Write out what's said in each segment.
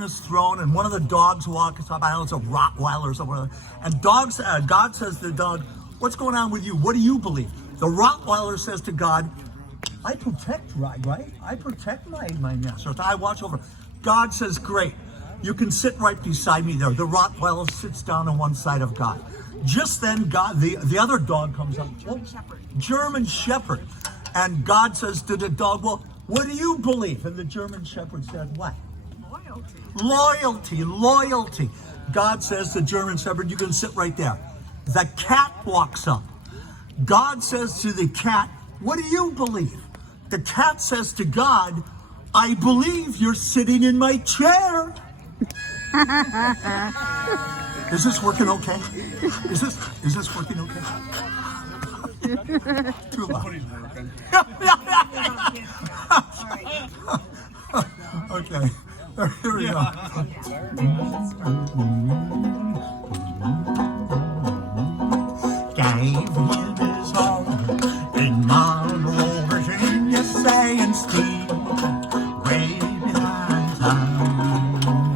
his throne, and one of the dogs walks up. I don't know, it's a Rottweiler or something. And God says to the dog, "What's going on with you? What do you believe?" The Rottweiler says to God, "I protect, right? I protect my master. I watch over." God says, "Great. You can sit right beside me there." The Rottweiler sits down on one side of God. Just then, God, the other dog comes up. German Shepherd. And God says to the dog, "Well, what do you believe?" And the German Shepherd said, "What?" Loyalty. God says to German Shepherd, "You can sit right there." The cat walks up. God says to the cat, "What do you believe?" The cat says to God, "I believe you're sitting in my chair." Is this working okay? Is this working okay? Too loud. Okay. Here we go. Gave him his home in Monroe, Virginia, saying Steve, way behind town.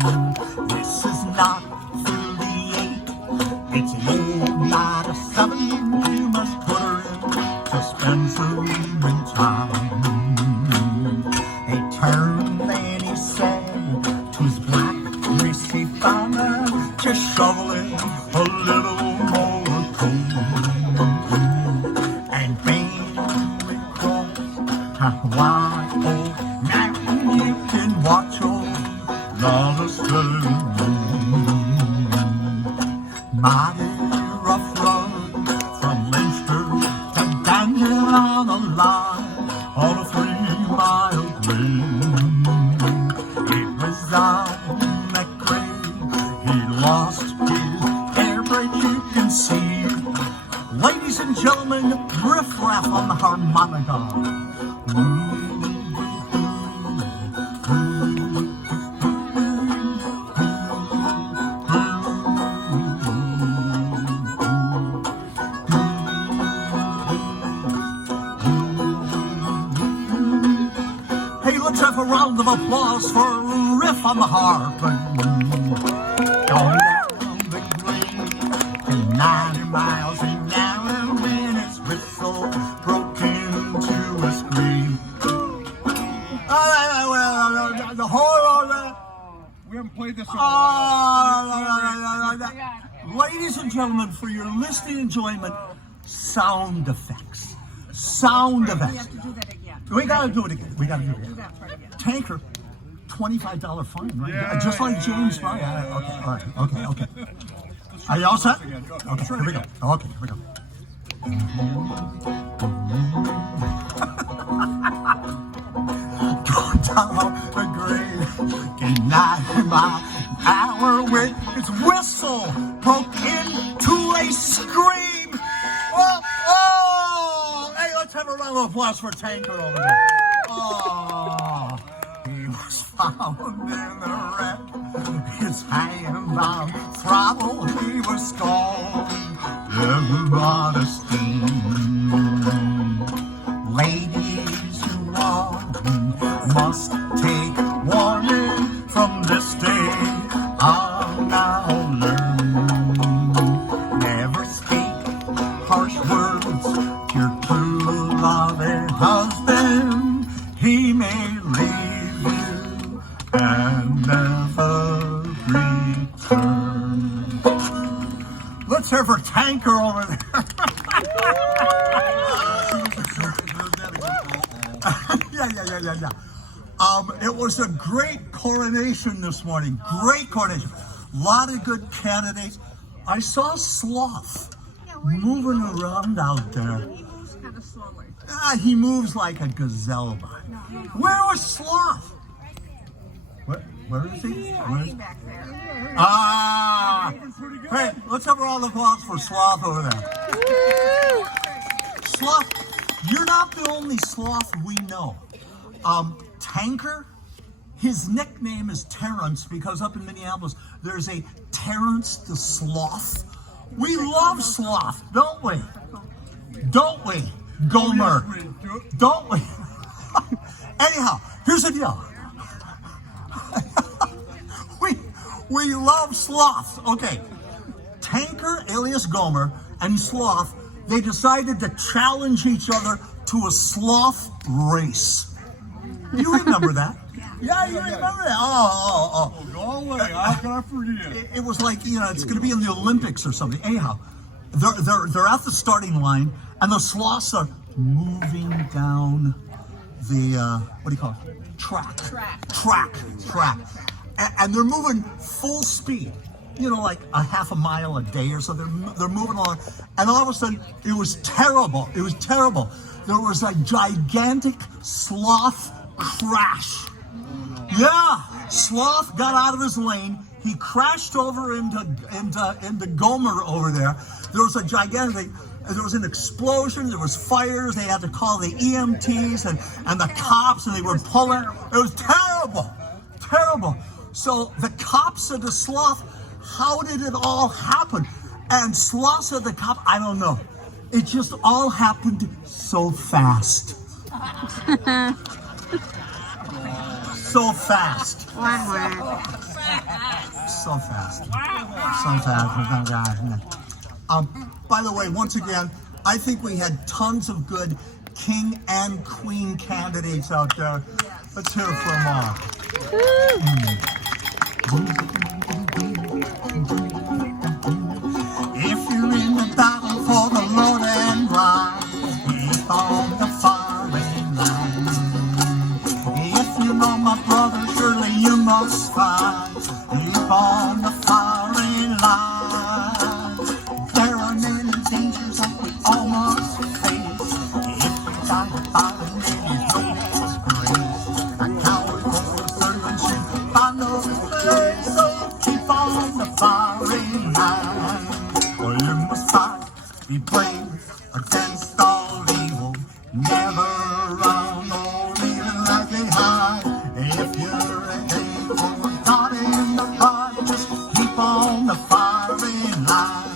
This is not 38, it's an old lot of 7. You must put her in to spend some in town. He turned and he said to his black greasy farmer to shovel in a little more coal. And baby, across a wide old mountain you can watch your lovers turn. Mighty rough road from Leinster to Daniel on the line on a 3-mile grid. It was on that grade he lost his hairbreak, you can see. Ladies and gentlemen, riff raff on the harmonica. Hey, let's have a round of applause for riff on the harp. Going down the green to 90 miles an hour when its whistle broke into a scream. The whole we haven't played this Ladies and gentlemen, for your listening enjoyment, sound effects. Sound effects. We have to do that again. We gotta do it again. Do that part again. Tanker, $25 fine, right? Yeah, Just like James Brown. Yeah, okay, all right, okay. Are you all set? Okay, here we go. Okay, here we go. Go down the grade, get 90 miles an hour with its whistle broke into a scream. Oh! Hey, let's have a round of applause for Tanker over there. Oh, he was found in the wreck. His hand on throttle, he was scalding everybody steam. Ladies who walk must take warning from this day on. Now learn, never speak harsh words to your true loving husband. He may leave you and never return. Let's hear for Tanker over there. Yeah. It was a great coronation this morning. Great coronation. A lot of good candidates. I saw Sloth moving around out there. He moves kind of slowly. He moves like a gazelle. Where was Sloth? Where is he? Hiding back there. Hey, let's have a round of applause for Sloth over there. Sloth, you're not the only Sloth we know. Tanker, his nickname is Terrence because up in Minneapolis there's a Terrence the Sloth. We love Sloth, don't we? Don't we, Gomer? Don't we? Anyhow, here's the deal. We love sloths. Okay. Tanker, alias Gomer, and Sloth, they decided to challenge each other to a sloth race. You remember that? Yeah, you remember that? Oh. Go away. How can I forget? It was like, it's going to be in the Olympics or something. Anyhow, they're at the starting line, and the sloths are moving down the, what do you call it? Track. And they're moving full speed. Like a half a mile a day or so. They're moving along, and all of a sudden, it was terrible. There was a gigantic sloth crash. Yeah, Sloth got out of his lane. He crashed over into Gomer over there. There was a gigantic. There was an explosion. There was fires. They had to call the EMTs and the cops, and they were pulling. It was terrible. So the cops said to Sloth, "How did it all happen?" And Sloth said to the cop, "I don't know. It just all happened so fast." So fast. By the way, once again, I think we had tons of good king and queen candidates out there. Let's hear it for them all. If you're in the battle for the Lord and bride, keep on the firing line. If you know my brother, surely you must fight. Keep on the firing line. There are many dangers that we all must face. If you die fighting, then you know it's grace. A coward for a servant should find no place. So keep on the firing line. For you must fight, be brave against all evil. Never run or even lag behind. If you're a for God in the fight, just keep on the firing line.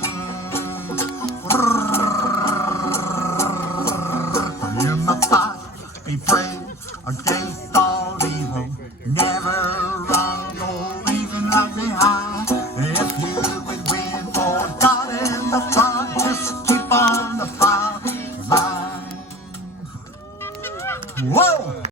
You must fight, be brave against all evil. Never run or even lag behind.